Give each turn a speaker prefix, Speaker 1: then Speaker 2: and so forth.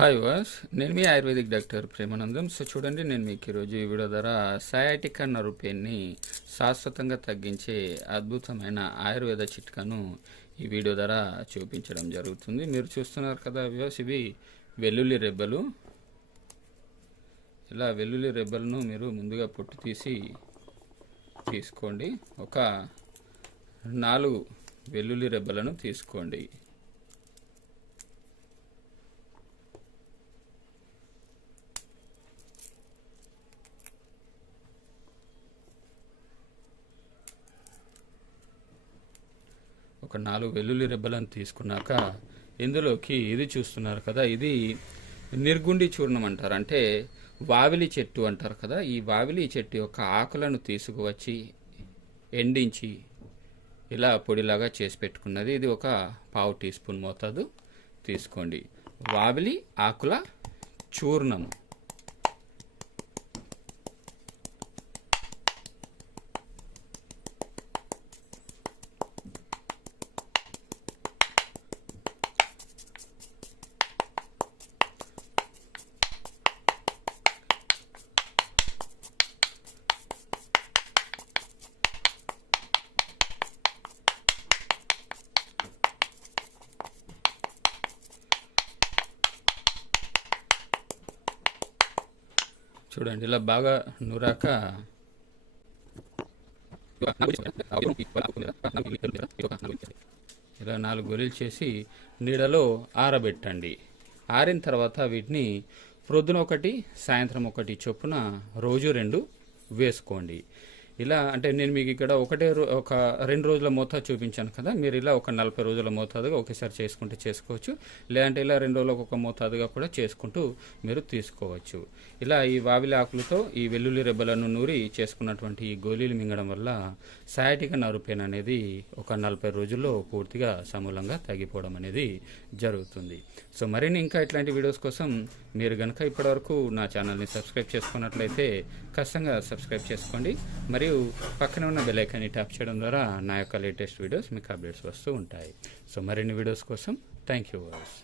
Speaker 1: Hi వాస్ నేను మీ ఆయుర్వేదిక్ డాక్టర్ ప్రేమానందం. సో చూడండి నేను మీకు ఈరోజు ఈ వీడియో ద్వారా సయాటికా నరు పెయిన్ని శాశ్వతంగా తగ్గించే అద్భుతమైన ఆయుర్వేద చిట్కాను ఈ వీడియో ద్వారా చూపించడం జరుగుతుంది. మీరు చూస్తున్నారు కదా వ్యూస్ ఇవి వెల్లుల్లి రెబ్బలు. ఇలా వెల్లుల్లి రెబ్బలను మీరు ముందుగా పొట్టు తీసి తీసుకోండి. ఒక నాలుగు వెల్లుల్లి రెబ్బలను తీసుకోండి. ఒక నాలుగు వెల్లుల్లి రెబ్బలను తీసుకున్నాక ఇందులోకి ఇది చూస్తున్నారు కదా ఇది నిర్గుండి చూర్ణం అంటారు. అంటే వావిలి చెట్టు అంటారు కదా ఈ వావిలి చెట్టు యొక్క ఆకులను తీసుకువచ్చి ఎండించి ఇలా పొడిలాగా చేసి పెట్టుకున్నది. ఇది ఒక పావు టీ స్పూన్ మోతాదు. తీసుకోండి. వావిలి ఆకుల చూర్ణం చూడండి ఇలా బాగా నూరాక ఇలా నాలుగు గొర్రెలు చేసి నీడలో ఆరబెట్టండి. ఆరిన తర్వాత వీటిని ప్రొద్దున ఒకటి సాయంత్రం ఒకటి చొప్పున రోజు రెండు వేసుకోండి. ఇలా అంటే నేను మీకు ఇక్కడ ఒకటే రో- ఒక రెండు రోజుల మోతాదు చూపించాను కదా మీరు ఇలా ఒక నలభై రోజుల మోతాదుగా ఒకేసారి చేసుకుంటే చేసుకోవచ్చు లేదంటే ఇలా రెండు రోజులకు ఒక మోతాదుగా కూడా చేసుకుంటూ మీరు తీసుకోవచ్చు. ఇలా ఈ వావిలి ఆకులతో ఈ వెల్లుల్లి రెబ్బలను నూరి చేసుకున్నటువంటి ఈ గోళీలు మింగడం వల్ల సాయటిక నరు అనేది ఒక నలభై రోజుల్లో పూర్తిగా సమూలంగా తగ్గిపోవడం అనేది జరుగుతుంది. సో మరిన్ని ఇంకా ఇట్లాంటి వీడియోస్ కోసం మీరు కనుక ఇప్పటివరకు నా ఛానల్ని సబ్స్క్రైబ్ చేసుకున్నట్లయితే ఖచ్చితంగా సబ్స్క్రైబ్ చేసుకోండి. మరియు పక్కన ఉన్న బెలైకాన్ని ట్యాప్ చేయడం ద్వారా నా యొక్క లేటెస్ట్ వీడియోస్ మీకు అప్డేట్స్ వస్తూ ఉంటాయి. సో మరిన్ని వీడియోస్ కోసం థ్యాంక్ యూ వర్స్